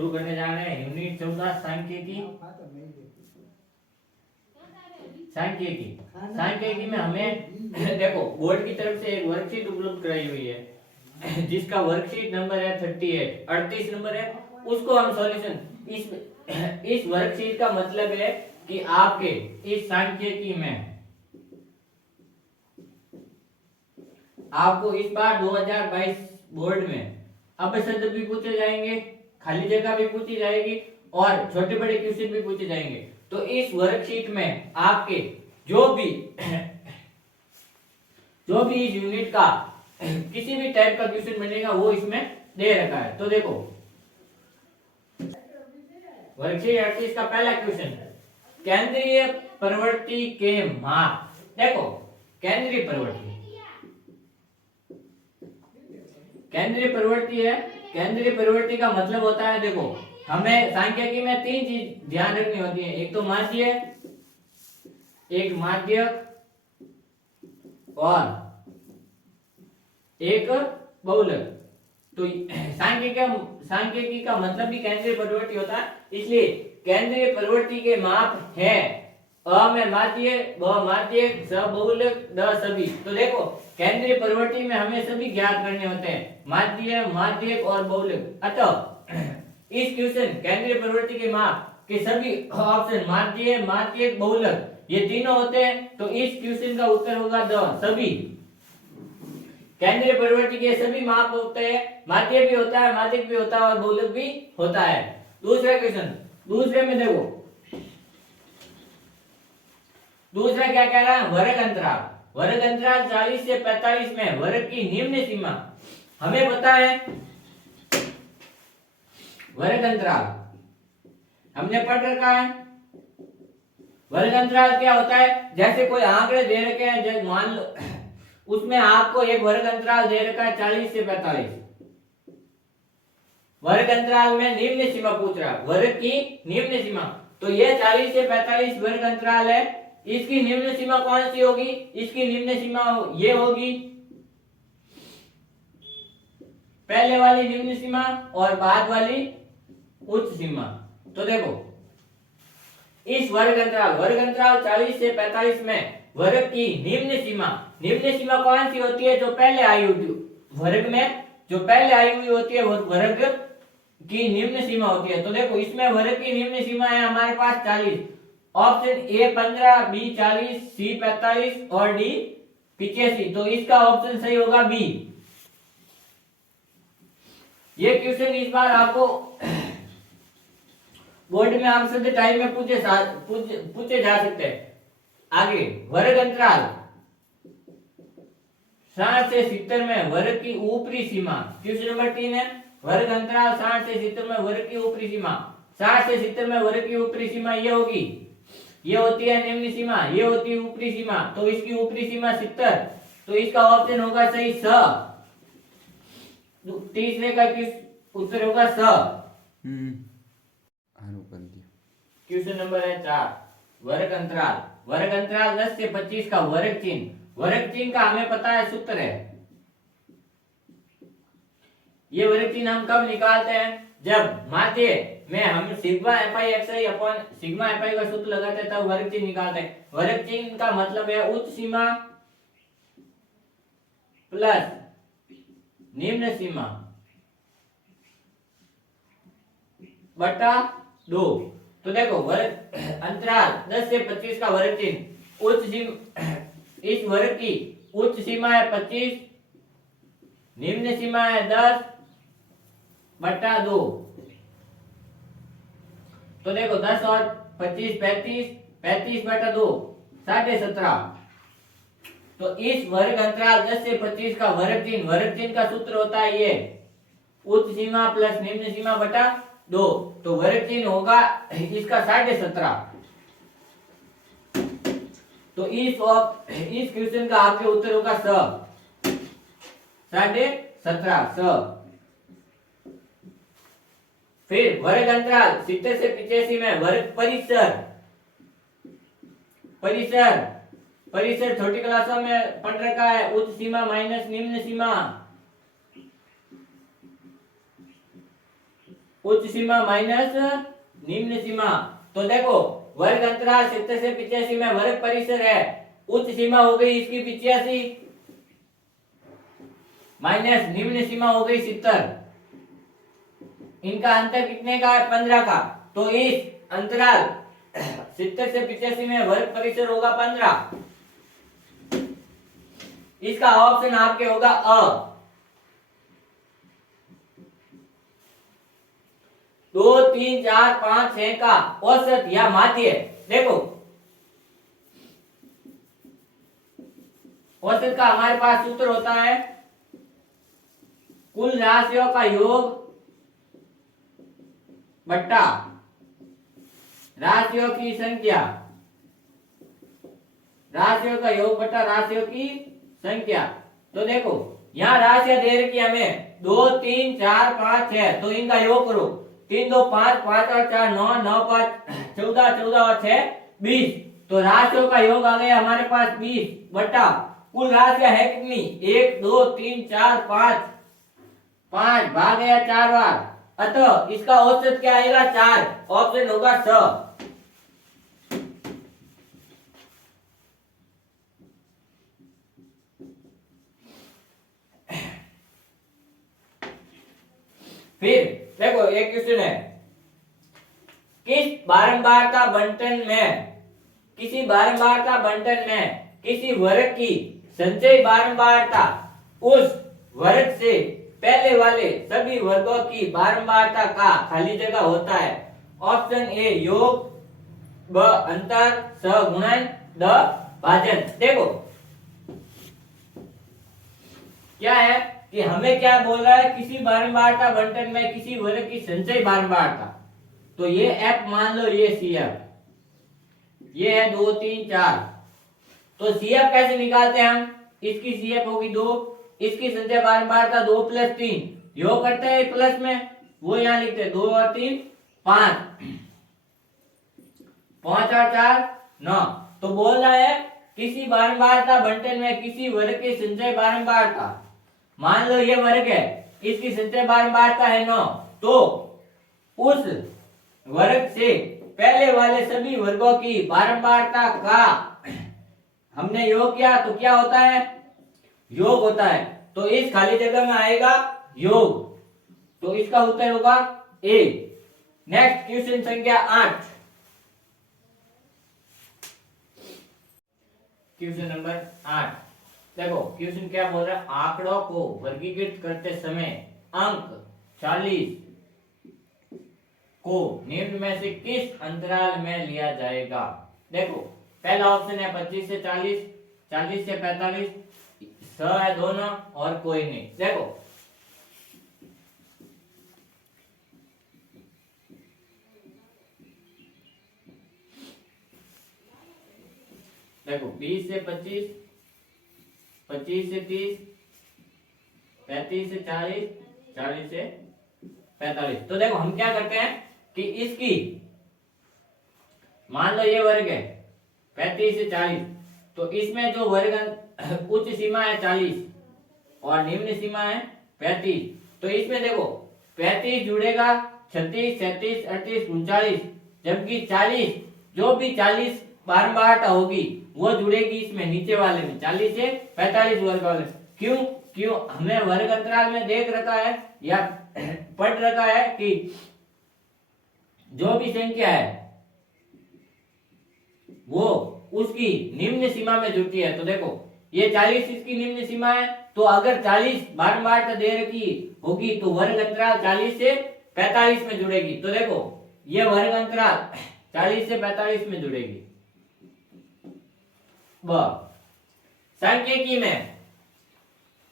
शुरू करने जा रहे हैं यूनिट 14 सांख्यिकी। सांख्यिकी में हमें देखो बोर्ड की तरफ से एक वर्कशीट उपलब्ध कराई हुई है जिसका वर्कशीट नंबर है 38 नंबर है। उसको हम सॉल्यूशन इस वर्कशीट का मतलब है कि आपके इस सांख्यिकी में आपको इस बार 2022 बोर्ड में अपशब्द भी पूछे जाएंगे, खाली जगह भी पूछी जाएगी और छोटे बड़े क्वेश्चन भी पूछे जाएंगे। तो इस वर्कशीट में आपके जो भी इस यूनिट का किसी भी टाइप का क्वेश्चन बनेगा वो इसमें दे रखा है। तो देखो वर्कशीट 38 का पहला क्वेश्चन, केंद्रीय प्रवृत्ति के माप। देखो केंद्रीय प्रवृत्ति है। केंद्रीय प्रवृत्ति का मतलब होता है, देखो हमें सांख्यिकी में 3 चीज ध्यान रखनी होती है। एक तो माध्य, एक माध्यक और एक बहुलक। तो सांख्यिकी का मतलब भी केंद्रीय प्रवृत्ति होता है। इसलिए केंद्रीय प्रवृत्ति के माप है अ में माध्य, ब माध्यक, स बहुलक, द सभी। तो देखो केंद्रीय प्रवृत्ति में हमें सभी ज्ञात करने होते हैं, माध्य, माध्यक और बहुलक। अतः इस क्वेश्चन केंद्रीय प्रवृत्ति के माप के सभी ऑप्शन माध्य, माध्यक, बहुलक ये तीनों होते हैं। तो इस क्वेश्चन का उत्तर होगा द सभी। केंद्रीय प्रवृत्ति के सभी माप होते हैं, माध्य भी होता है, माध्यक भी होता है और बहुलक भी होता है। दूसरा क्वेश्चन, दूसरे में देखो दूसरा क्या कह रहा है, वर्ग अंतराल। वर्ग अंतराल 40 से 45 में वर्ग की निम्न सीमा हमें पता है। वर्ग अंतराल हमने पढ़ रखा है। वर्ग अंतराल क्या होता है, जैसे कोई आंकड़े दे रखे हैं, जैसे मान लो उसमें आपको एक वर्ग अंतराल दे रखा है 40 से 45। वर्ग अंतराल में निम्न सीमा पूछ रहा है, वर्ग की निम्न सीमा। तो ये 40 से 45 वर्ग अंतराल है, इसकी निम्न सीमा कौन सी होगी, इसकी निम्न सीमा ये होगी पहले वाली निम्न सीमा और बाद वाली उच्च सीमा। तो देखो इस वर्ग अंतराल 40 से 45 में वर्ग की निम्न सीमा कौन सी होती है, जो पहले आई हुई वर्ग में जो पहले आई हुई होती है वो वर्ग की निम्न सीमा होती है। तो देखो इसमें वर्ग की निम्न सीमा है हमारे पास 40। ऑप्शन ए 15, बी 40, सी 45 और डी 85। तो इसका ऑप्शन सही होगा बी। ये क्वेश्चन इस बार आपको बोर्ड में आप टाइम में पूछे जा सकते हैं। आगे वर्ग अंतराल 60 से 70 में वर्ग की ऊपरी सीमा। क्वेश्चन नंबर 3 है, वर्ग अंतराल 60 से 70 में वर्ग की ऊपरी सीमा। 60 से 70 में वर्ग की ऊपरी सीमा ये होगी, ये होती है निम्न सीमा, ये होती है ऊपरी सीमा। तो इसकी ऊपरी सीमा 70। तो इसका ऑप्शन होगा सही स। तीसरे का उत्तर होगा स। क्वेश्चन नंबर है 4, वर्ग अंतराल 10 से 25 का वर्ग चिन्ह का हमें पता है सूत्र है। ये वर्ग चिन्ह हम कब निकालते हैं, जब माध्य में हम sigma FI XI upon sigma FI का सूत्र लगाते हैं तब वर्ग चिन्ह निकालते हैं। वर्ग चिन्ह का मतलब है उच्च सीमा प्लस निम्न सीमा बटा 2। तो देखो वर्ग अंतराल 10 से 25 का वर्ग चिन्ह उच्च सीमा, इस वर्ग की उच्च सीमा है 25, निम्न सीमा है 10 बटा 2। तो देखो 10 और 25 35 बटा 2 17.5। तो इस वर्ग अंतराल 10 से 25 का वर्ग चिन्ह का सूत्र होता है ये उच्च सीमा प्लस निम्न सीमा बटा 2। तो वर्ग चिन्ह होगा इसका 17.5। तो इस क्वेश्चन का आपके उत्तर होगा स 17.5 स। फिर वर्ग अंतराल 70 से 85 में वर्ग परिसर छोटी क्लासों में पढ़ रखा है, उच्च सीमा माइनस निम्न सीमा। उच्च सीमा माइनस निम्न सीमा। तो देखो वर्ग अंतराल 70 से 85 में वर्ग परिसर है, उच्च सीमा हो गई इसकी 85 माइनस निम्न सीमा हो गई 70, इनका अंतर कितने का है 15 का। तो इस अंतराल 70 से 85 में वर्ग परिसर होगा 15। इसका ऑप्शन आपके होगा अ। 2 3 4 5 6 का औसत या माध्य। देखो औसत का हमारे पास सूत्र होता है कुल राशियों का योग बट्टा राशियों की संख्या, राशियों का योग बट्टा राशियों की संख्या। तो देखो यहाँ राशियां दे रखी हमें 2 3 4 5 6, तो इनका योग करो 3 2 5 5 और 4 9 9 5 14 14 और 6 20। तो राशियों का योग आ गया हमारे पास 20 बट्टा कुल राशियां है कितनी 1 2 3 4 5 5 भाग गया 4 बार, अतः इसका औसत क्या आएगा 4, ऑप्शन होगा स। फिर देखो एक क्वेश्चन है, किस बारंबारता बंटन में किसी बारंबारता बंटन में किसी वर्ग की संचयी बारंबारता उस वर्ग से पहले वाले सभी वर्गों की बारंबारता का खाली जगह होता है। ऑप्शन ए योग, ब अंतर, स गुणन, द भाजन। देखो क्या है कि हमें क्या बोल रहा है, किसी बारंबारता बंटन में किसी वर्ग की संचयी बारंबारता। तो ये एफ मान लो, ये सी एफ, ये है 2 3 4। तो सी एफ कैसे निकालते हैं हम, इसकी सी एफ होगी 2, इसकी संचयी बारंबारता 2 + 3, योग करते हैं प्लस में, वो यहाँ लिखते हैं 2 और 3 5, 5 और 4 9। तो बोल रहा है किसी बारंबारता बंटन में किसी वर्ग की संचयी बारंबारता, मान लो ये वर्ग है, इसकी संचयी बारंबारता है 9, तो उस वर्ग से पहले वाले सभी वर्गों की बारंबारता का हमने योग किया तो क्या होता है, योग होता है। तो इस खाली जगह में आएगा योग, तो इसका उत्तर होगा ए। नेक्स्ट क्वेश्चन संख्या 8, क्वेश्चन नंबर 8। देखो क्वेश्चन क्या बोल रहा है, आंकड़ों को वर्गीकृत करते समय अंक 40 को निम्न में से किस अंतराल में लिया जाएगा। देखो पहला ऑप्शन है 25 से 40, 40 से 45, स है दोनों और कोई नहीं। देखो देखो 20 से 25, 25 से 30, 35 से 40, 40 से 45। तो देखो हम क्या करते हैं कि इसकी मान लो ये वर्ग है 35 से 40, तो इसमें जो वर्ग उच्च सीमा है 40 और निम्न सीमा है 35, तो इसमें देखो 35 जुड़ेगा 36 37 38 39, जबकि 40 जो भी 40 बारंबारता होगी वो जुड़ेगी इसमें नीचे वाले में 40 से 45 वर्ग वाले। क्यों क्यों हमने वर्ग अंतराल में देख रखा है या पढ़ रखा है कि जो भी संख्या है वो उसकी निम्न सीमा में जुड़ती है। तो देखो ये 40 इसकी निम्न सीमा है, तो अगर 40 बारंबारता दे रखी होगी तो वर्ग अंतराल 40 से 45 में जुड़ेगी। तो देखो ये वर्ग अंतराल 40 से 45 में जुड़ेगी। ब सांख्यिकी में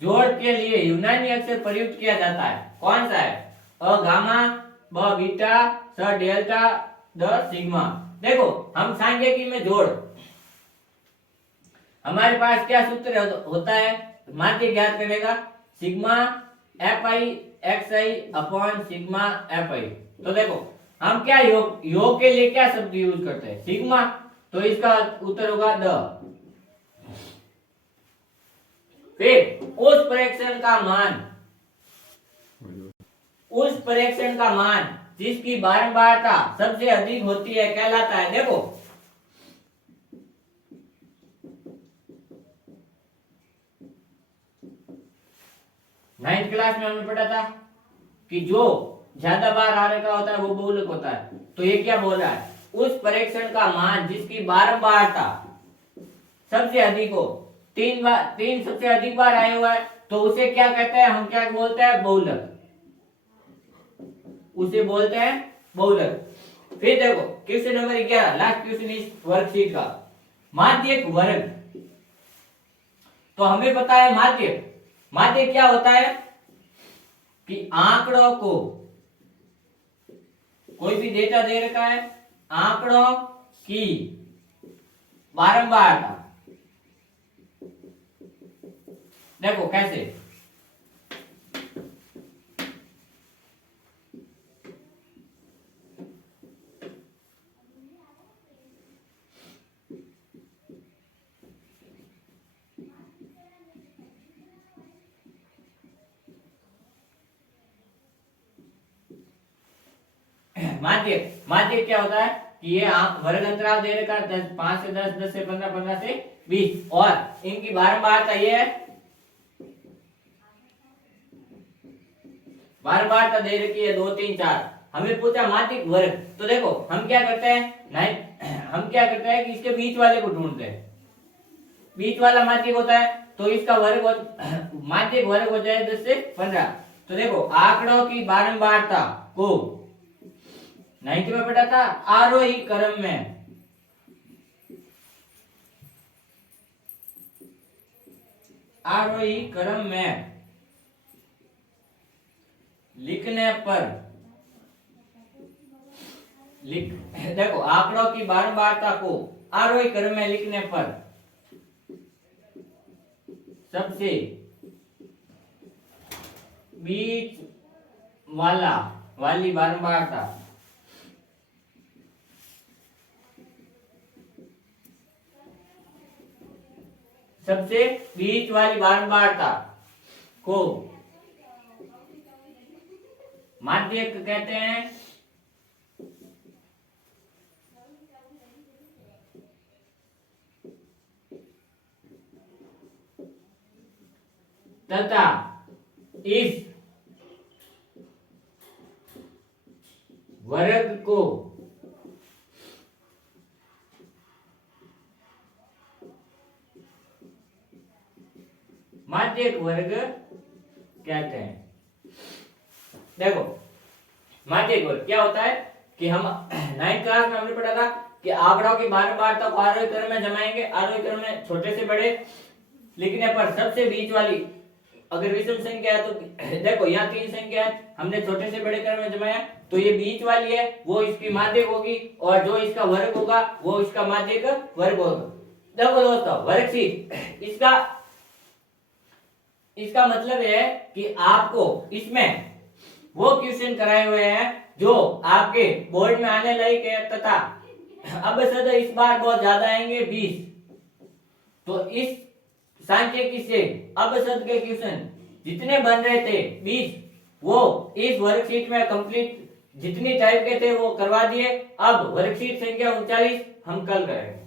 जोड़ के लिए यूनानी अक्षर प्रयुक्त किया जाता है, कौन सा है, अ गामा, ब बीटा, स डेल्टा, द सिग्मा। देखो हम सांख्यिकी में जोड़, हमारे पास क्या सूत्र होता है, माध्य ज्ञात करने का, sigma F I x I upon sigma F I. तो देखो हम क्या योग के लिए क्या शब्द यूज करते हैं, सिग्मा, तो इसका उत्तर होगा द। फिर उस प्रेक्षण का मान उस प्रेक्षण का मान जिसकी बारंबारता सबसे अधिक होती है कहलाता है। देखो, नाइन्थ क्लास में हमने पढ़ा था कि जो ज्यादा बार आ रखा होता है वो बहुलक होता है। तो ये क्या बोल रहा है, उस परीक्षण का मान जिसकी बारंबारता सबसे अधिक हो, तीन सबसे अधिक बार आए हुआ है, तो उसे क्या कहते हैं, हम क्या बोलते हैं, बहुलक, उसे बोलते हैं बहुलक। फिर देखो क्वेश्चन नंबर 11, लास्ट क्वेश्चन इस वर्कशीट का, माध्यक वर्ग। तो हमें पता है माध्यक, माध्यक क्या होता है कि आंकड़ों को, कोई भी डेटा दे रखा है, आंकड़ों की बारंबारता, देखो कैसे, माध्यक, माध्यक क्या होता है कि ये वर्ग अंतराल दे रखा है 5 से 10, 10 से 15, 15 से 20, और इनकी बारंबारता ये है, बारंबारता दे रखी है 2, 3, 4। हमें पूछा माध्यक वर्ग, तो देखो हम क्या करते हैं, हम क्या करते हैं कि इसके बीच वाले को ढूंढते हैं, बीच वाला माध्यक होता है, तो इसका वर्ग माध्यक वर्ग हो जाए 10 से 15। तो देखो आंकड़ों की बारंबारता को 9th में पढ़ा था, आरोही क्रम में, आरोही क्रम में लिखने पर, देखो आंकड़ों की बारंबारता को आरोही क्रम में लिखने पर सबसे बीच वाली बारंबारता सबसे बीच वाली बारंबारता को माध्यक कहते हैं। तथा इस वर्ग को माध्यक वर्ग कहते हैं। देखो माध्यक वर्ग क्या होता है कि हम 9th क्लास में हमने पढ़ा था कि आंकड़ों की बारंबारता को आरोही क्रम में जमाएंगे, आरोही क्रम में छोटे से बड़े लिखने पर सबसे बीच वाली, अगर विषम संख्या है तो देखो यहाँ 3 संख्या है, हमने छोटे से बड़े क्रम में जमाया, तो ये बीच वाली है वो इसकी माध्यक होगी, और जो इसका वर्ग होगा वो इसका माध्यक वर्ग होगा। देखो दोस्तों वर्कशीट, इसका मतलब है कि आपको इसमें वो क्वेश्चन कराए हुए हैं जो आपके बोर्ड में आने लायक है, तथा अब सदा इस बार बहुत ज्यादा आएंगे 20। तो इस सांख्यिकी से अब सद के क्वेश्चन जितने बन रहे थे 20, वो इस वर्कशीट में कंप्लीट जितनी टाइप के थे वो करवा दिए। अब वर्कशीट संख्या 39 हम कल करेंगे।